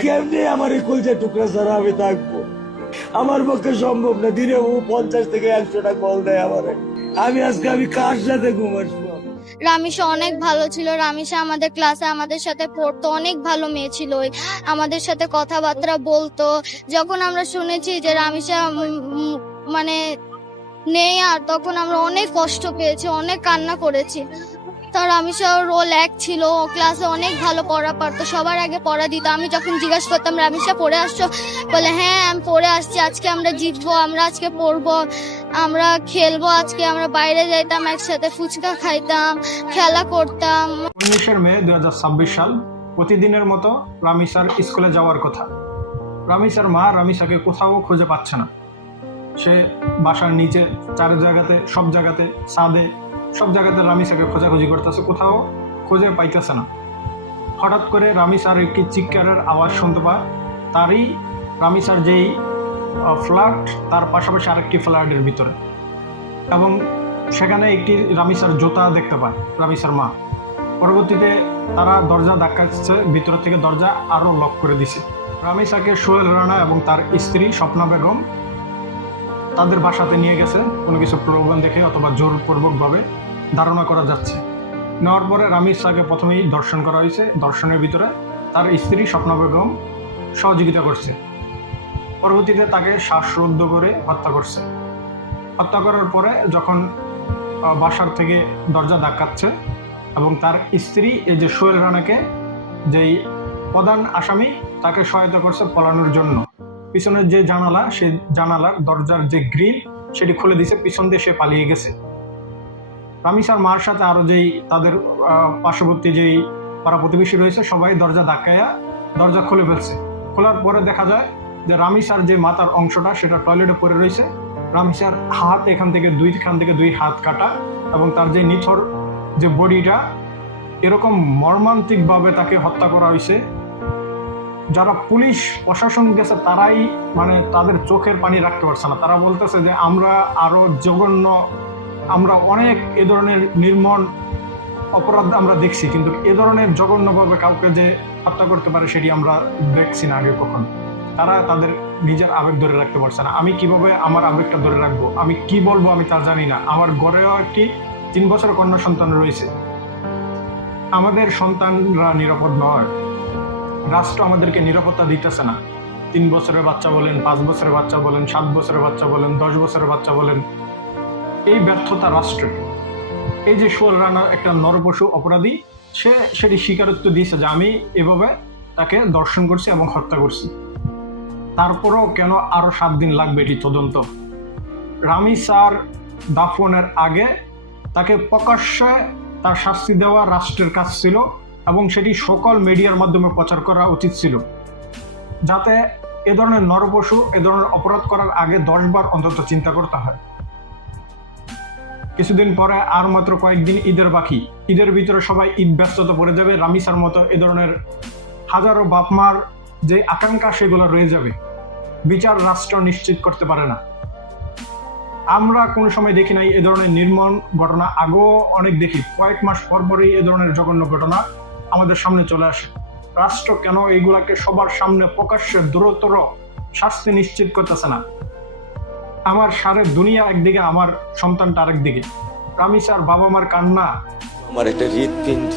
কেমনি আমার এই কলজা টুকরা ছাড়া আমি থাকবো? আমার পক্ষে সম্ভব না। দিনে ও 50 থেকে 100টা কল দেয় আমারে। আমি কার সাথে ঘুমাসবো? রামিসা অনেক ভালো ছিল। রামিসা আমাদের ক্লাসে আমাদের সাথে পড়তো, অনেক ভালো মেয়ে ছিল। আমাদের সাথে কথাবার্তা বলতো। যখন আমরা শুনেছি যে রামিসা মানে নেই আর, তখন আমরা অনেক কষ্ট পেয়েছি, অনেক কান্না করেছি। তার রামিসা রোল এক ছিল, ক্লাসে অনেক ভালো পড়া পারতো, সবার আগে পড়া দিত। আমি যখন জিজ্ঞাসা করতাম রামিসা পড়ে আসছো, বলে হ্যাঁ আমি পড়ে আসছি, আজকে আমরা জিতবো, আমরা আজকে পড়বো, আমরা খেলবো, আজকে আমরা বাইরে যাইতাম একসাথে, ফুচকা খাইতাম, খেলা করতাম। 19 মে 2026 সাল। প্রতিদিনের মতো রামিসার স্কুলে যাওয়ার কথা। রামিসার মা রামিসাকে কোথাও খুঁজে পাচ্ছে না। সে বাসার নিচে, সব জায়গাতে, ছাদে, সব জায়গাতে রামিসাকে খোঁজাখুঁজি করতেছে, কোথাও খুঁজে পাইতেছে না। হঠাৎ করে রামিসার একটি চিৎকারের আওয়াজ শুনতে পায়। তারই রামিসার যেই ফ্ল্যাট, তার পাশাপাশি আরেকটি ফ্ল্যাটের ভিতরে, এবং সেখানে একটি রামিসার জুতা দেখতে পায় রামিসার মা। পরবর্তীতে তারা দরজা ধাক্কাচ্ছে, ভিতর থেকে দরজা আরও লক করে দিছে। রামিসাকে সোহেল রানা এবং তার স্ত্রী স্বপ্না বেগম তাদের বাসাতে নিয়ে গেছে, কোনো কিছু প্রলোভন দেখে অথবা জোরপূর্বকভাবে ধারণা করা যাচ্ছে। নেওয়ার পরে রামিসাকে প্রথমেই ধর্ষণ করা হয়েছে। ধর্ষণের ভিতরে তার স্ত্রী স্বপ্না বেগম সহযোগিতা করছে। পরবর্তীতে তাকে শ্বাসরুদ্ধ করে হত্যা করছে। হত্যা করার পরে যখন বাসার থেকে দরজা ধাক্কাচ্ছে এবং তার স্ত্রী এই যে সোহেল রানাকে, যেই প্রধান আসামি, তাকে সহায়তা করছে পলানোর জন্য। পিছনের যে জানালা, সেই জানালার দরজার যে গ্রিল, সেটি খুলে দিয়েছে, পিছন দিয়ে সে পালিয়ে গেছে। রামিসার মার সাথে আরও যেই তাদের পার্শ্ববর্তী যেই পাড়া প্রতিবেশী রয়েছে, সবাই দরজা ধাক্কাইয়া দরজা খুলে ফেলছে। খোলার পরে দেখা যায় যে রামিসার যে মাথার অংশটা, সেটা টয়লেটে পড়ে রয়েছে। রামিসার হাত এখান থেকে দুই হাত কাটা, এবং তার যে নিথর যে বডিটা, এরকম মর্মান্তিকভাবে তাকে হত্যা করা হয়েছে। যারা পুলিশ প্রশাসন গেছে, তারাই মানে তাদের চোখের পানি রাখতে পারছে না। তারা বলতেছে যে আমরা আরো জঘন্য, আমরা অনেক এ ধরনের নির্মম অপরাধ আমরা দেখছি, কিন্তু এ ধরনের জঘন্যভাবে কাউকে যে হত্যা করতে পারে সেটি আমরা দেখছি না আগে কখনো। তারা তাদের নিজের আবেগ ধরে রাখতে পারছে না। আমি কিভাবে আমার আবেগটা ধরে রাখবো, আমি কি বলবো আমি তা জানি না। আমার ঘরেও একটি 3 বছরের কন্যা সন্তান রয়েছে। আমাদের সন্তানরা নিরাপদ নয়, রাষ্ট্র আমাদেরকে নিরাপত্তা দিতেছে না। 3 বছরের বাচ্চা বলেন, 5 বছরের বাচ্চা বলেন, 7 বছরের বাচ্চা বলেন, 10 বছরের বাচ্চা বলেন, এই ব্যর্থতা রাষ্ট্রের। এই যে সোহেল রানা একটা নরপশু অপরাধী, সেটি স্বীকারোক্তি দিয়েছে যে আমি এভাবে তাকে ধর্ষণ করছি এবং হত্যা করছি। তারপরেও কেন আরো 7 দিন লাগবে এটি তদন্ত? রামিসার দাফনের আগে তাকে প্রকাশ্যে তার শাস্তি দেওয়া রাষ্ট্রের কাজ ছিল, এবং সেটি সকল মিডিয়ার মাধ্যমে প্রচার করা উচিত ছিল, যাতে এ ধরনের নরপশু এ ধরনের অপরাধ করার আগে 10 বার অন্তত চিন্তা করতে হয়। কিছুদিন পরে আর মাত্র কয়েকদিন ঈদের বাকি। ঈদের ভিতরে সবাই ঈদ ব্যস্ততা পড়ে যাবে। রামিসার মতো এ ধরনের হাজারো বাপমার যে আকাঙ্ক্ষা, সেগুলো রয়ে যাবে। বিচার রাষ্ট্র নিশ্চিত করতে পারে না। আমরা কোনো সময় দেখি নাই এ ধরনের নির্মম ঘটনা, আগেও অনেক দেখি। কয়েক মাস পরপরই এ ধরনের জঘন্য ঘটনা আমাদের সামনে চলে আসে। রাষ্ট্র কেন এইগুলাকে সবার সামনে প্রকাশ্যে দ্রুততর শাস্তি নিশ্চিত করতেছে না? আমার সারে দুনিয়া একদিকে, আমার সন্তানটা আরেকদিকে। রামিসার বাবা মার কান্না। আমার একটা হৃৎপিণ্ড,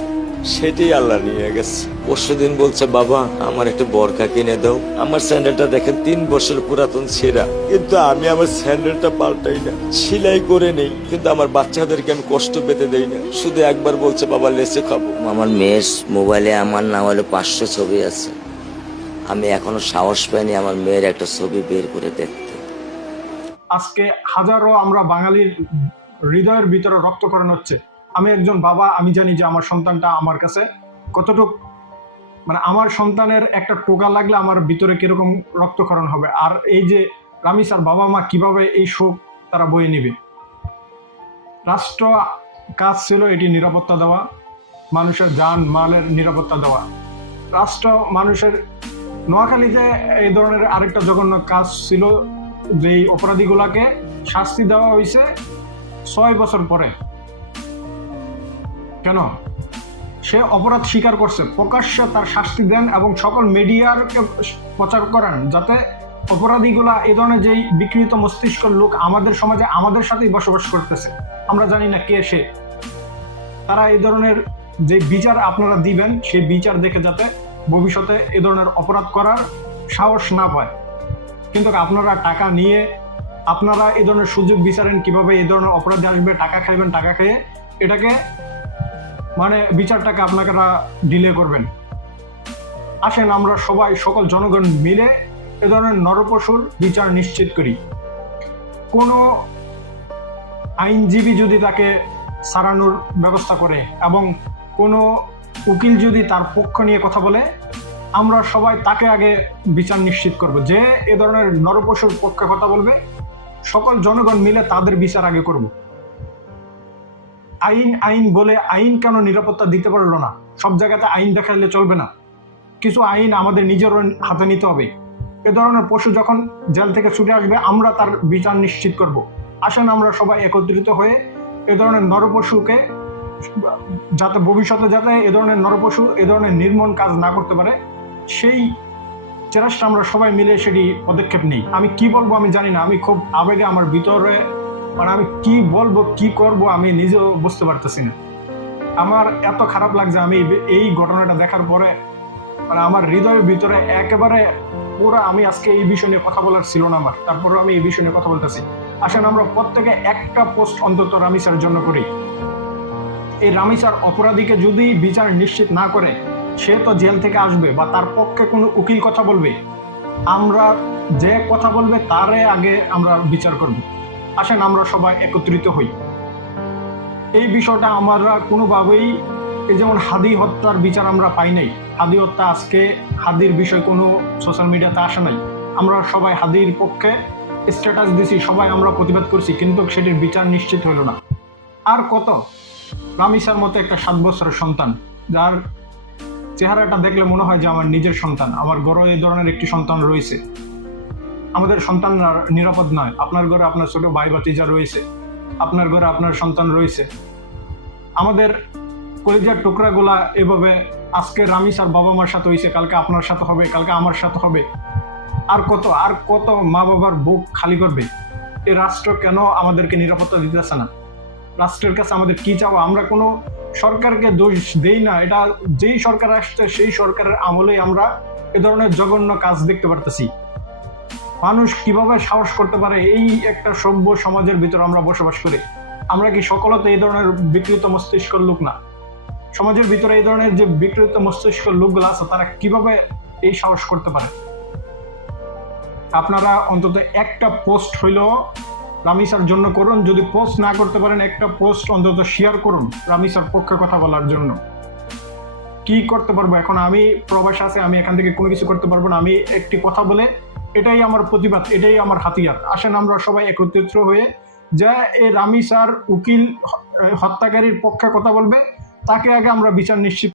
সেটাই আল্লাহ নিয়ে গেছে। পরশুদিন বলছে বাবা আমার একটা বরকা কিনে দাও। আমার স্যান্ডেলটা দেখেন 3 বছর পুরাতন ছেঁড়া, কিন্তু আমি আমার স্যান্ডেলটা পাল্টাই না, সেলাই করে নেই, কিন্তু আমার বাচ্চাদেরকে আমি কষ্ট পেতে দেই না। শুধু একবার বলছে বাবা লেচে খাবো। আমার মেয়ের মোবাইলে আমার না হলে 500 ছবি আছে। আমি এখনো সাহস পাইনি আমার মেয়ের একটা ছবি বের করে দেখতে। আজকে হাজারো আমরা বাঙালির হৃদয়ের ভিতরে রক্তক্ষরণ হচ্ছে। আমি একজন বাবা, আমি জানি যে আমার সন্তানটা আমার কাছে কতটুক, মানে আমার সন্তানের একটা টোকা লাগলে আমার ভিতরে কিরকম রক্তক্ষরণ হবে। আর এই যে রামিসার বাবা মা কিভাবে এই শোক তারা বয়ে নেবে। রাষ্ট্র কাজ ছিল এটি নিরাপত্তা দেওয়া, মানুষের জান মালের নিরাপত্তা দেওয়া। রাষ্ট্র মানুষের, নোয়াখালীতে এই ধরনের আরেকটা জঘন্য কাজ ছিল, যেই অপরাধীগুলাকে শাস্তি দেওয়া হয়েছে 6 বছর পরে। কেন সে অপরাধ স্বীকার করছে, প্রকাশ্যে তার শাস্তি দেন এবং সকল মিডিয়ারকে প্রচার করেন, যাতে অপরাধীগুলা এই ধরনের যেই বিকৃত মস্তিষ্কের লোক আমাদের সমাজে আমাদের সাথেই বসবাস করতেছে, আমরা জানি না কে সে, তারা এই ধরনের যে বিচার আপনারা দিবেন সেই বিচার দেখে যাতে ভবিষ্যতে এ ধরনের অপরাধ করার সাহস না পায়। কিন্তু আপনারা টাকা নিয়ে আপনারা এই ধরনের সুযোগ বিচারেন কিভাবে এই ধরনের অপরাধী আসবে, টাকা খাইবেন, টাকা খেয়ে এটাকে মানে বিচারটাকে আপনারা ডিলে করবেন। আসেন আমরা সবাই সকল জনগণ মিলে এ ধরনের নরপশুর বিচার নিশ্চিত করি। কোনো আইনজীবী যদি তাকে সারানোর ব্যবস্থা করে এবং কোনো উকিল যদি তার পক্ষ নিয়ে কথা বলে, আমরা সবাই তাকে আগে বিচার নিশ্চিত করব। যে এ ধরনের নরপশুর পক্ষে কথা বলবে সকল জনগণ মিলে তাদের বিচার আগে করব। আইন আইন বলে আইন কেন নিরাপত্তা দিতে পারলো না? সব জায়গাতে আইন দেখালে চলবে না, কিছু আইন আমাদের নিজের হাতে নিতে হবে। এ ধরনের পশু যখন জেল থেকে ছুটে আসবে আমরা তার বিচার নিশ্চিত করব। আসেন আমরা সবাই একত্রিত হয়ে এ ধরনের নরপশুকে যাতে ভবিষ্যতে যাতে এ ধরনের নরপশু এ ধরনের নির্মম কাজ না করতে পারে সেই চেষ্টা আমরা সবাই মিলে সেটি পদক্ষেপ নিই। আমি কি বলবো আমি জানি না, আমি খুব আবেগে আমার ভিতরে মানে আমি কি বলবো কি করব আমি নিজেও বুঝতে পারতেছি না। আমার এত খারাপ লাগছে আমি এই ঘটনাটা দেখার পরে, মানে আমার হৃদয়ের ভিতরে একেবারে পুরো আমি আজকে এই বিষয় নিয়ে কথা বলার ছিল না আমার, তারপরে আমি এই বিষয় নিয়ে কথা বলতেছি। আসেন আমরা প্রত্যেকে একটা পোস্ট অন্তত রামি স্যারের জন্য করি। এই রামি স্যার অপরাধীকে যদি বিচার নিশ্চিত না করে সে তো জেল থেকে আসবে বা তার পক্ষে কোনো উকিল কথা বলবে, আমরা যে কথা বলবে তারে আগে আমরা বিচার করব। আসেন আমরা সবাই একত্রিত হই। এই বিষয়টা আমরা কোনোভাবেই এই যেমন হাদি হত্যার বিচার আমরা পাই নাই, হাদি হত্যা আজকে হাদির বিষয় কোনো সোশ্যাল মিডিয়াতে আসে নাই, আমরা সবাই হাদির পক্ষে স্ট্যাটাস দিছি, সবাই আমরা প্রতিবাদ করছি, কিন্তু সেটির বিচার নিশ্চিত হলো না। আর কত রামি স্যার মতো একটা 7 বছরের সন্তান যার চেহারাটা দেখলে মনে হয় যে আমার নিজের সন্তান, আমার ঘরে এই ধরনের একটি সন্তান রয়েছে। আমাদের সন্তান নিরাপদ নয়, আপনার ঘরে আপনার ছোট ভাই ভাতিজা রয়েছে, আপনার ঘরে আপনার সন্তান রয়েছে। আমাদের কলিজার টুকরাগুলা এভাবে আজকে রামি স্যার বাবা মার সাথে হয়েছে, কালকে আপনার সাথে হবে, কালকে আমার সাথে হবে। আর কত মা বাবার বুক খালি করবে? এই রাষ্ট্র কেন আমাদেরকে নিরাপত্তা দিতেছে না? রাষ্ট্রের কাছে আমাদের কি চাওয়া? আমরা কোনো সরকারকে দোষ দেই না, এটা যেই সরকার আসছে সেই সরকারের আমলেই আমরা এ ধরনের জঘন্য কাজ দেখতে পারতেছি। মানুষ কিভাবে সাহস করতে পারে? এই একটা সভ্য সমাজের ভিতরে আমরা বসবাস করি। আমরা কি সকলতে এই ধরনের বিকৃত মস্তিষ্কের লোক না? সমাজের ভিতরে এই ধরনের যে বিকৃত মস্তিষ্কের লোকগুলো আছে তারা কিভাবে এই সাহস করতে পারে? আপনারা অন্তত একটা পোস্ট হইলেও রামি স্যার জন্য করুন। যদি পোস্ট না করতে পারেন একটা পোস্ট অন্তত শেয়ার করুন রামি স্যার পক্ষে কথা বলার জন্য। কি করতে পারবো এখন? আমি প্রবাসে আছি, আমি এখান থেকে কোনো কিছু করতে পারবো না। আমি একটি কথা বলে এটাই আমার প্রতিবাদ, এটাই আমার হাতিয়ার। আসেন আমরা সবাই একত্রিত হয়ে যা এই রামি স্যার উকিল হত্যাকারীর পক্ষে কথা বলবে তাকে আগে আমরা বিচার নিশ্চিত